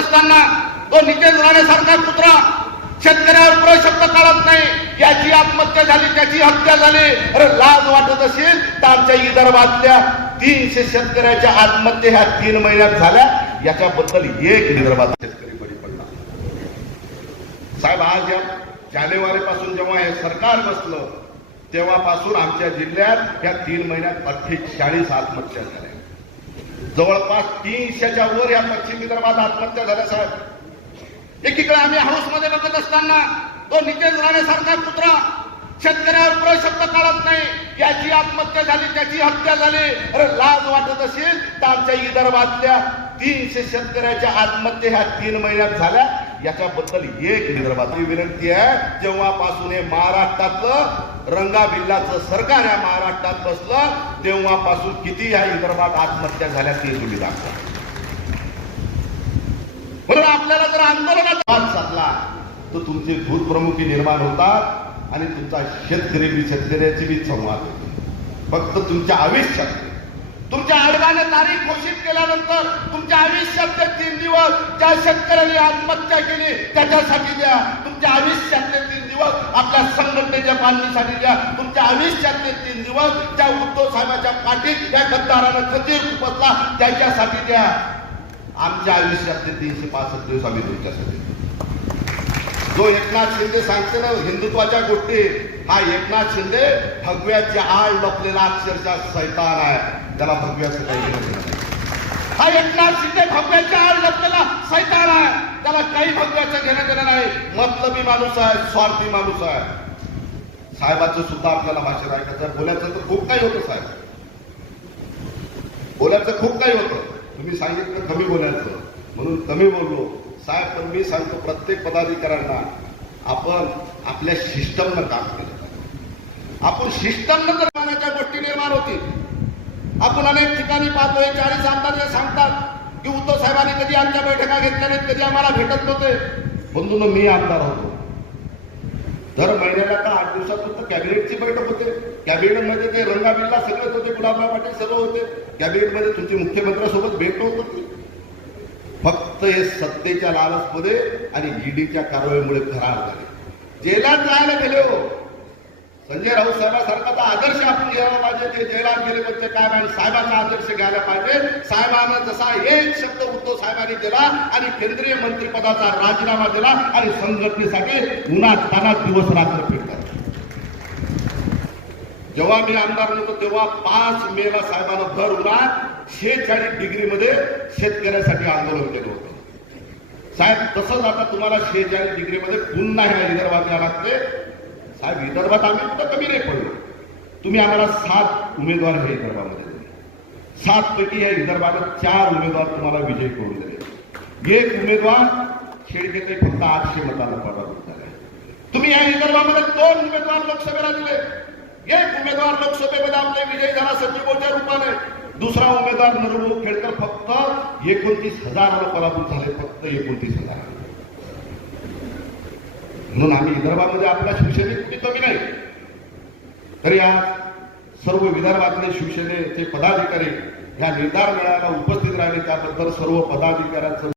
असताना तो नितेश राणेसारखा कुत्रा शेतकऱ्यावर प्रशब्द काढत नाही. याची आत्महत्या झाली त्याची हत्या झाली. अरे लाज वाटत असेल तर आमच्या विदर्भातल्या तीनशे शेतकऱ्याच्या आत्महत्या ह्या तीन महिन्यात झाल्या. याच्याबद्दल एक विदर्भात शेतकरी बळी पडला. साहेब आज या जानेवारी पासून जेव्हा हे सरकार बसलं तेव्हापासून आमच्या जिल्ह्यात या तीन महिन्यात अठ्ठेचाळीस आत्महत्या झाल्या. जवळपास तीनशेच्या वर या पश्चिम विदर्भात आत्महत्या झाल्या साहेब. एकीकडे आम्ही हाऊसमध्ये बघत असताना तो नितेश राणेसारखा कुत्रा शेतकऱ्यावर पुढे शब्द काढत नाही याची आत्महत्या झाली त्याची हत्या झाली. अरे लाज वाटत असेल तर आमच्या विदर्भातल्या तीनशे शेतकऱ्याच्या आत्महत्या ह्या तीन महिन्यात झाल्या. याच्याबद्दल एक विदर्भातली विनंती आहे जेव्हापासून हे महाराष्ट्रातलं रंगाबिल्लाचं सरकार या महाराष्ट्रात बसलं तेव्हापासून किती ह्या विदर्भात आत्महत्या झाल्या ते तुम्ही दाखवा. म्हणून आपल्याला जर आंदोलनात वाद साधला तर तुमचे भूतप्रमुखी निर्माण होतात आणि तुमचा शेतकरी बी शेतकऱ्याची बी संवाद होतो. फक्त तुमच्या आयुष्यात तुमच्या आयोगाने तारीख घोषित केल्यानंतर तुमच्या आयुष्यातले तीन दिवस ज्या शेतकऱ्यांनी आत्महत्या केली त्याच्यासाठी द्या. तुमच्या आयुष्यातले तीन दिवस आपल्या संघटनेच्या बांधणीसाठी द्या. तुमच्या आयुष्यातले तीन दिवस त्या उद्धव साहेबाच्या पाठीत त्या गद्दारानं खतीर बसला त्याच्यासाठी द्या. आमच्या आयुष्यातले तीनशे पासष्ट दिवस आम्ही तुमच्यासाठी जो एकनाथ शिंदे सांगते ना हिंदुत्वाच्या गोष्टी हा एकनाथ शिंदे भगव्याची आळ लपलेला अक्षरशः सैतान आहे. त्याला भगव्याचं काही घेणं देणं नाही. हा एकनाथ शिंदे भव्याच्या आड लपलेला सैतान आहे. त्याला काही भव्याचं घेणं देणं नाही. मतलबी माणूस आहे स्वार्थी माणूस आहे. साहेबाचं सुद्धा आपल्याला भाषण ऐकायचं बोलायचं तर खूप काही होतं साहेब. बोलायचं खूप काही होतं. तुम्ही सांगितलं कमी बोलायचं. म्हणून कमी बोललो. साहेब पण मी सांगतो प्रत्येक पदाधिकाऱ्यांना आपण आपल्या सिस्टमनं काम केलं आपण सिस्टमनं तर मानाच्या गोष्टी निर्माण होतील. आपण अनेक ठिकाणी पाहतोय चाळीस आमदार जे सांगतात की उद्धव साहेबांनी कधी आमच्या बैठका घेतल्या नाहीत कधी आम्हाला भेटत नव्हते. बंधून मी आमदार होतो. दर महिन्याला का आठ दिवसात तर कॅबिनेटची बैठक होते. कॅबिनेटमध्ये ते रंगाबिल्ला सगळेच होते गुलाबराव पाटील सर्व होते. कॅबिनेटमध्ये तुमची मुख्यमंत्र्यासोबत भेट होत होती. फक्त हे सत्तेच्या लालचमध्ये आणि ईडीच्या कारवाईमुळे फरार झाले. जेलात जायला गेले हो. संजय राऊत साहेबांसारखा आदर्श आपण घ्यायला पाहिजे ते जेलात गेले म्हणजे काय आणि साहेबांचा आदर्श घ्यायला पाहिजे. साहेबांना जसा एक शब्द उद्धव साहेबांनी दिला आणि केंद्रीय मंत्रिपदाचा राजीनामा दिला आणि संघटनेसाठी उन्हात तानात दिवस रात्र फिरतात जेव्हा मी आमदार होतो तेव्हा पाच मेला साहेबांना भर उन्हात शेहेचाळीस डिग्रीमध्ये शेतकऱ्यासाठी आंदोलन केलं होतं. साहेब तसंच आता तुम्हाला शेहेचाळीस डिग्रीमध्ये पुन्हा ह्या विदर्भात यावं लागते साहेब विदर्भात आम्ही कुठं कमी नाही पडलो. तुम्ही आम्हाला सात उमेदवार हे विदर्भामध्ये दिले. सात पैकी या विदर्भात चार उमेदवार तुम्हाला विजय करून दिले. एक उमेदवार खेडकेते फक्त आठशे मतांना पराभूत झाले. तुम्ही या विदर्भामध्ये दोन उमेदवार लोकसभेला दिले. एक उमेदवार लोकसभेमध्ये आपले विजय झाला सचिवच्या रूपाने. दुसरा उमेदवार नरभाऊ खेडकर फक्त एकोणतीस हजार पराभूत झाले फक्त एकोणतीस हजार म्हणून आम्ही विदर्भामध्ये आपल्या शिक्षणे कुठे कमी नाही. तरी आज सर्व विदर्भातले शिवसेनेचे पदाधिकारी या निर्धार मेळाव्याला उपस्थित राहिले. त्याबद्दल सर्व पदाधिकाऱ्यांचं